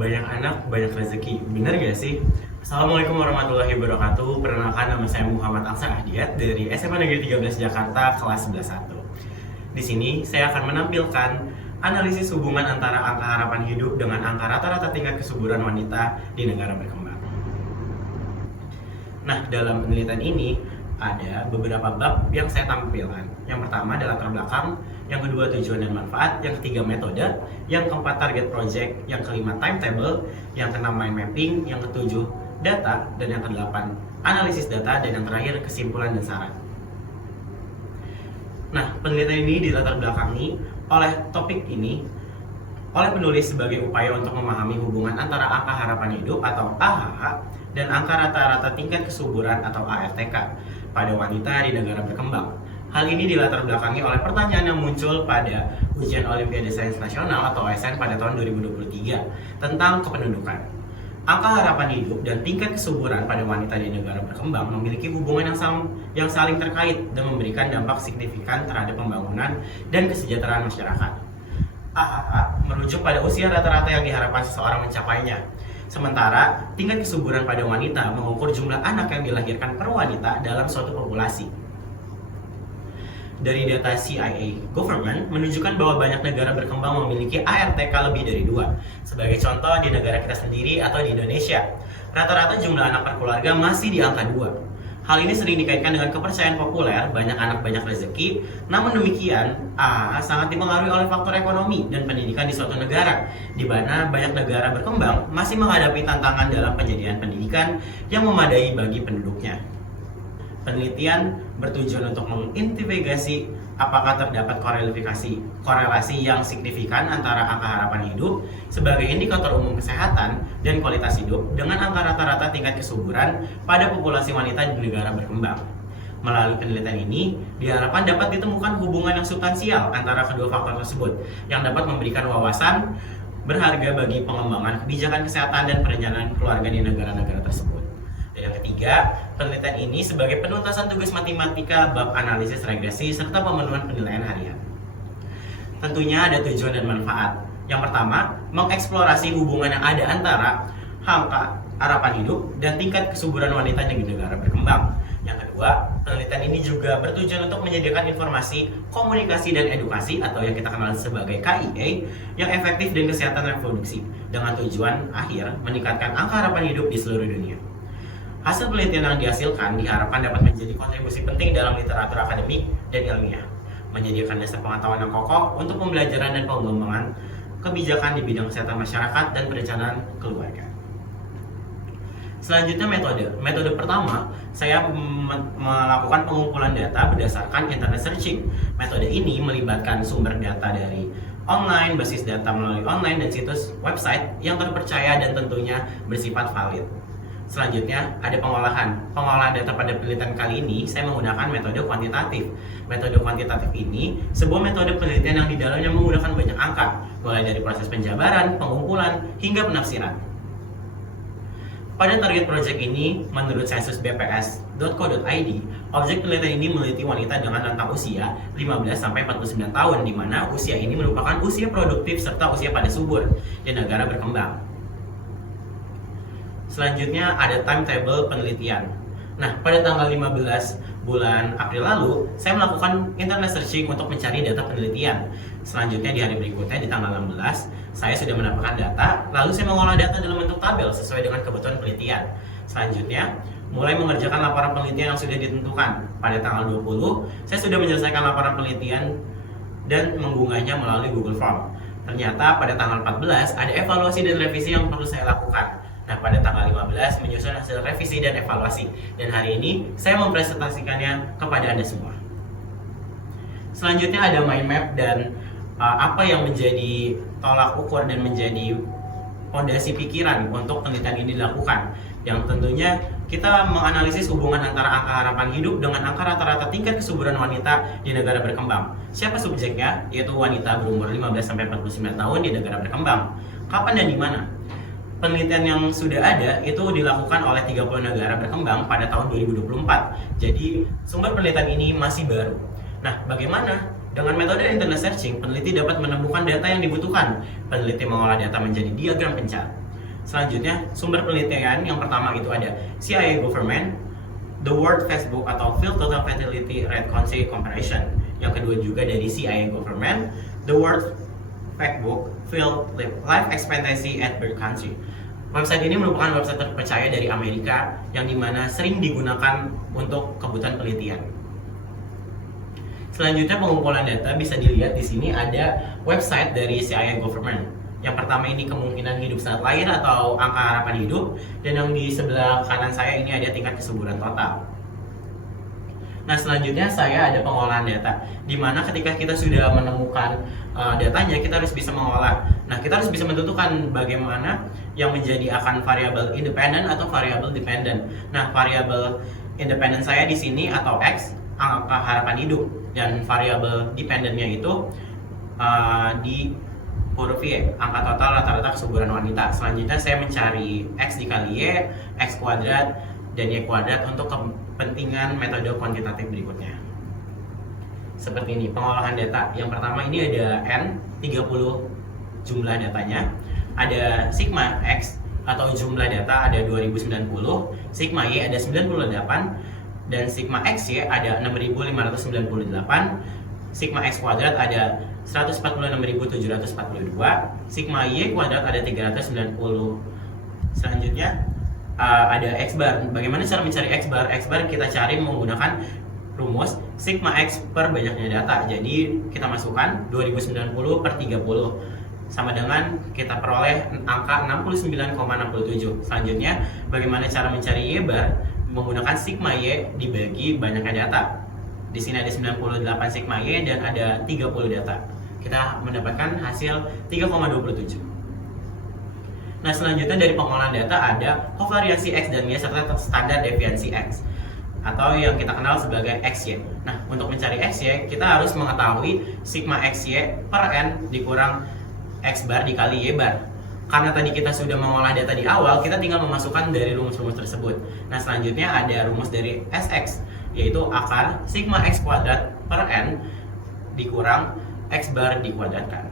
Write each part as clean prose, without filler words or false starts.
Banyak anak, banyak rezeki. Bener gak sih? Assalamualaikum warahmatullahi wabarakatuh. Perkenalkan, nama saya Muhammad Aksan Ahdiat dari SMA Negeri 13 Jakarta, kelas 11-1. Di sini saya akan menampilkan analisis hubungan antara angka harapan hidup dengan angka rata-rata tingkat kesuburan wanita di negara berkembang. Nah, dalam penelitian ini ada beberapa bab yang saya tampilkan. Yang pertama adalah latar belakang, yang kedua tujuan dan manfaat, yang ketiga metode, yang keempat target project, yang kelima timetable, yang keenam mind mapping, yang ketujuh data, dan yang kedelapan analisis data, dan yang terakhir kesimpulan dan saran. Nah, penelitian ini dilatar belakangi oleh topik ini oleh penulis sebagai upaya untuk memahami hubungan antara angka harapan hidup atau AHH dan angka rata-rata tingkat kesuburan atau ARTK pada wanita di negara berkembang. Hal ini dilatar belakangi oleh pertanyaan yang muncul pada Ujian Olimpiade Sains Nasional atau OSN pada tahun 2023 tentang kependudukan. Angka harapan hidup dan tingkat kesuburan pada wanita di negara berkembang memiliki hubungan yang saling terkait dan memberikan dampak signifikan terhadap pembangunan dan kesejahteraan masyarakat. AHH merujuk pada usia rata-rata yang diharapkan seseorang mencapainya. Sementara, tingkat kesuburan pada wanita mengukur jumlah anak yang dilahirkan per wanita dalam suatu populasi. Dari data CIA Government menunjukkan bahwa banyak negara berkembang memiliki ARTK lebih dari 2. Sebagai contoh, di negara kita sendiri atau di Indonesia, rata-rata jumlah anak per keluarga masih di angka 2. Hal ini sering dikaitkan dengan kepercayaan populer, banyak anak banyak rezeki. Namun demikian, sangat dipengaruhi oleh faktor ekonomi dan pendidikan di suatu negara, di mana banyak negara berkembang masih menghadapi tantangan dalam penyediaan pendidikan yang memadai bagi penduduknya. Penelitian bertujuan untuk menginvestigasi apakah terdapat korelasi yang signifikan antara angka harapan hidup sebagai indikator umum kesehatan dan kualitas hidup dengan angka rata-rata tingkat kesuburan pada populasi wanita di negara berkembang. Melalui penelitian ini, diharapkan dapat ditemukan hubungan yang substansial antara kedua faktor tersebut yang dapat memberikan wawasan berharga bagi pengembangan kebijakan kesehatan dan perencanaan keluarga di negara-negara tersebut. Dan yang ketiga, penelitian ini sebagai penuntasan tugas matematika bab analisis regresi serta pemenuhan penilaian harian. Tentunya ada tujuan dan manfaat. Yang pertama, mengeksplorasi hubungan yang ada antara angka harapan hidup dan tingkat kesuburan wanita di negara berkembang. Yang kedua, penelitian ini juga bertujuan untuk menyediakan informasi, komunikasi, dan edukasi atau yang kita kenal sebagai KIA yang efektif dan kesehatan reproduksi dengan tujuan akhir meningkatkan angka harapan hidup di seluruh dunia. Hasil penelitian yang dihasilkan diharapkan dapat menjadi kontribusi penting dalam literatur akademik dan ilmiah, menyediakan dasar pengetahuan yang kokoh untuk pembelajaran dan pengembangan kebijakan di bidang kesehatan masyarakat dan perencanaan keluarga. Selanjutnya metode pertama, saya melakukan pengumpulan data berdasarkan internet searching. Metode ini melibatkan sumber data dari online, basis data melalui online, dan situs website yang terpercaya dan tentunya bersifat valid. Selanjutnya ada pengolahan data pada penelitian kali ini saya menggunakan metode kuantitatif. Metode kuantitatif ini sebuah metode penelitian yang di dalamnya menggunakan banyak angka, mulai dari proses penjabaran, pengumpulan, hingga penafsiran. Pada target project ini, menurut sensus.bps.co.id, objek penelitian ini meneliti wanita dengan rentang usia 15-49 tahun, di mana usia ini merupakan usia produktif serta usia pada subur di negara berkembang. Selanjutnya ada timetable penelitian. Nah, pada tanggal 15 bulan April lalu, saya melakukan internet searching untuk mencari data penelitian. Selanjutnya di hari berikutnya, di tanggal 16, saya sudah mendapatkan data, lalu saya mengolah data dalam bentuk tabel sesuai dengan kebutuhan penelitian. Selanjutnya, mulai mengerjakan laporan penelitian yang sudah ditentukan. Pada tanggal 20, saya sudah menyelesaikan laporan penelitian dan mengunggahnya melalui Google Form. Ternyata pada tanggal 14, ada evaluasi dan revisi yang perlu saya lakukan. Nah, pada tanggal 15 menyusun hasil revisi dan evaluasi, dan hari ini saya mempresentasikannya kepada Anda semua. Selanjutnya ada mind map dan apa yang menjadi tolak ukur dan menjadi fondasi pikiran untuk penelitian ini dilakukan. Yang tentunya kita menganalisis hubungan antara angka harapan hidup dengan angka rata-rata tingkat kesuburan wanita di negara berkembang. Siapa subjeknya? Yaitu wanita berumur 15-49 tahun di negara berkembang. Kapan dan di mana? Penelitian yang sudah ada itu dilakukan oleh 30 negara berkembang pada tahun 2024. Jadi sumber penelitian ini masih baru. Nah, bagaimana? Dengan metode internet searching, peneliti dapat menemukan data yang dibutuhkan. Peneliti mengolah data menjadi diagram pencar. Selanjutnya, sumber penelitian yang pertama itu ada CIA Government, The World Facebook atau Field Total Fatality Rate Country Comparison. Yang kedua juga dari CIA Government, The World Facebook Field Life Expectancy at Per Country. Website ini merupakan website terpercaya dari Amerika yang dimana sering digunakan untuk kebutuhan penelitian. Selanjutnya pengumpulan data bisa dilihat di sini ada website dari CIA Government. Yang pertama ini kemungkinan hidup saat lahir atau angka harapan hidup, dan yang di sebelah kanan saya ini ada tingkat kesuburan total. Nah, selanjutnya saya ada pengolahan data, di mana ketika kita sudah menemukan datanya, kita harus bisa mengolah. Nah, kita harus bisa menentukan bagaimana yang menjadi akan variabel independen atau variabel dependen. Nah, variabel independen saya di sini atau X, angka harapan hidup, dan variabel dependennya itu di huruf Y, angka total rata-rata kesuburan wanita. Selanjutnya saya mencari X dikali Y, X kuadrat, dan Y kuadrat untuk kepentingan metode kuantitatif berikutnya. Seperti ini, pengolahan data. Yang pertama ini ada N, 30 jumlah datanya. Ada sigma X atau jumlah data ada 2090, sigma Y ada 98, dan sigma XY ada 6598, sigma X kuadrat ada 146.742, sigma Y kuadrat ada 390. Selanjutnya ada X bar. Bagaimana cara mencari X bar? X bar kita cari menggunakan rumus sigma X per banyaknya data. Jadi kita masukkan 2090 per 30 sama dengan kita peroleh angka 69,67. Selanjutnya bagaimana cara mencari Y bar? Menggunakan sigma Y dibagi banyaknya data. Di sini ada 98 sigma Y dan ada 30 data. Kita mendapatkan hasil 3,27. Nah, selanjutnya dari pengolahan data ada kovariansi X dan Y serta standar deviansi X atau yang kita kenal sebagai XY. Nah, untuk mencari XY kita harus mengetahui sigma XY per N dikurang X bar dikali Y bar. Karena tadi kita sudah mengolah data di awal, kita tinggal memasukkan dari rumus-rumus tersebut. Nah, selanjutnya ada rumus dari SX, yaitu akar sigma X kuadrat per N dikurang X bar dikuadratkan.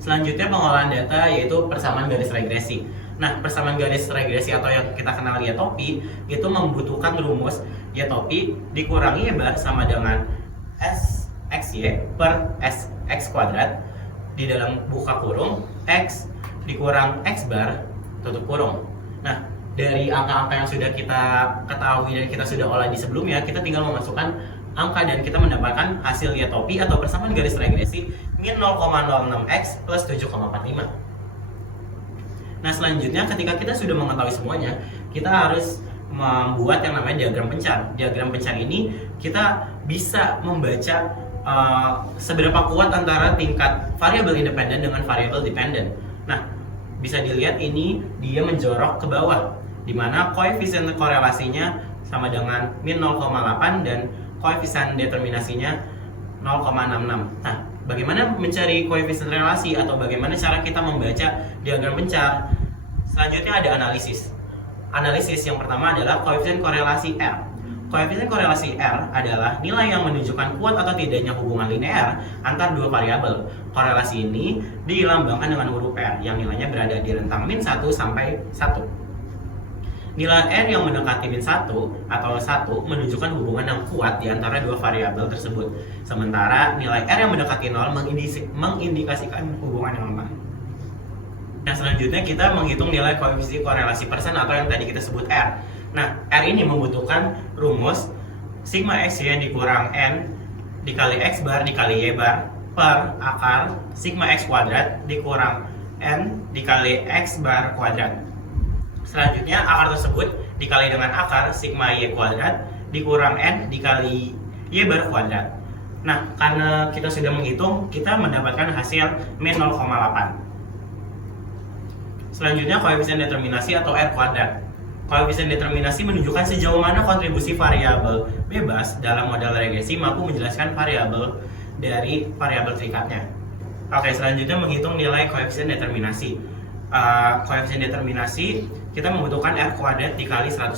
Selanjutnya pengolahan data yaitu persamaan garis regresi. Nah, persamaan garis regresi atau yang kita kenal Y topi itu membutuhkan rumus Y topi dikurangi Y bar sama dengan SXY per SX kuadrat di dalam buka kurung X dikurang X bar tutup kurung. Nah, dari angka-angka yang sudah kita ketahui dan kita sudah olah di sebelumnya, kita tinggal memasukkan angka dan kita mendapatkan hasil Y topi atau persamaan garis regresi min 0,06x plus 7,45. Nah, selanjutnya ketika kita sudah mengetahui semuanya, kita harus membuat yang namanya diagram pencar. Diagram pencar ini kita bisa membaca seberapa kuat antara tingkat variabel independen dengan variabel dependen. Nah, bisa dilihat ini dia menjorok ke bawah, di mana koefisien korelasinya sama dengan min 0,8 dan koefisien determinasinya 0,66. Nah, bagaimana mencari koefisien relasi atau bagaimana cara kita membaca diagram pencar? Selanjutnya ada analisis. Analisis yang pertama adalah koefisien korelasi R. Koefisien korelasi R adalah nilai yang menunjukkan kuat atau tidaknya hubungan linear antar dua variabel. Korelasi ini dilambangkan dengan huruf R yang nilainya berada di rentang min 1 sampai 1. Nilai R yang mendekati min 1 atau 1 menunjukkan hubungan yang kuat di antara dua variabel tersebut. Sementara nilai R yang mendekati 0 mengindikasikan hubungan yang lemah. Nah, selanjutnya kita menghitung nilai koefisien korelasi persen atau yang tadi kita sebut R. Nah, R ini membutuhkan rumus sigma XY dikurang N dikali X bar dikali Y bar per akar sigma X kuadrat dikurang N dikali X bar kuadrat. Selanjutnya akar tersebut dikali dengan akar sigma Y kuadrat dikurang N dikali Y bar kuadrat. Nah, karena kita sudah menghitung, kita mendapatkan hasil min 0,8. Selanjutnya koefisien determinasi atau R kuadrat. Koefisien determinasi menunjukkan sejauh mana kontribusi variabel bebas dalam model regresi mampu menjelaskan variabel dari variabel terikatnya. Oke, selanjutnya menghitung nilai koefisien determinasi. Koefisien determinasi kita membutuhkan R kuadrat dikali 100%.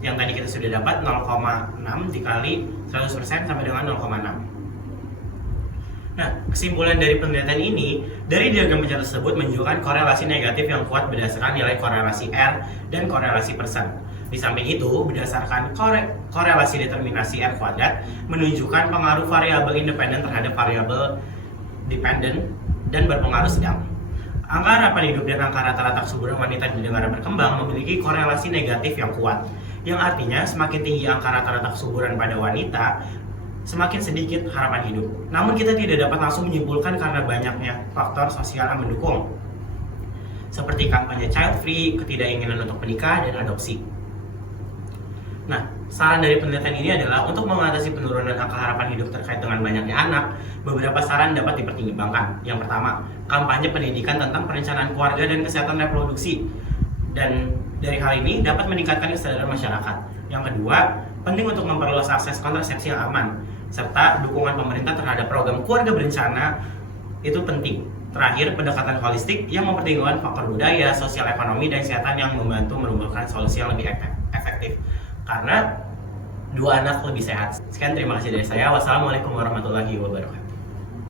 Yang tadi kita sudah dapat 0,6 dikali 100% sampai dengan 0,6. Nah, kesimpulan dari penelitian ini, dari diagram pecah tersebut menunjukkan korelasi negatif yang kuat berdasarkan nilai korelasi R dan korelasi persen. Di samping itu, berdasarkan korelasi determinasi R kuadrat menunjukkan pengaruh variabel independen terhadap variabel dependen dan berpengaruh sedang. Angka harapan hidup dan angka rata-rata kesuburan wanita di negara berkembang memiliki korelasi negatif yang kuat, yang artinya semakin tinggi angka rata-rata kesuburan pada wanita, semakin sedikit harapan hidup. Namun kita tidak dapat langsung menyimpulkan karena banyaknya faktor sosial yang mendukung, seperti kampanye child free, ketidakinginan untuk menikah, dan adopsi. Nah, saran dari penelitian ini adalah untuk mengatasi penurunan angka harapan hidup terkait dengan banyaknya anak, beberapa saran dapat dipertimbangkan. Yang pertama, kampanye pendidikan tentang perencanaan keluarga dan kesehatan reproduksi. Dan dari hal ini dapat meningkatkan kesadaran masyarakat. Yang kedua, penting untuk memperluas akses kontrasepsi yang aman, serta dukungan pemerintah terhadap program keluarga berencana itu penting. Terakhir, pendekatan holistik yang mempertimbangkan faktor budaya, sosial ekonomi, dan kesehatan yang membantu merumuskan solusi yang lebih efektif. Karena dua anak lebih sehat. Sekian, terima kasih dari saya. Wassalamualaikum warahmatullahi wabarakatuh.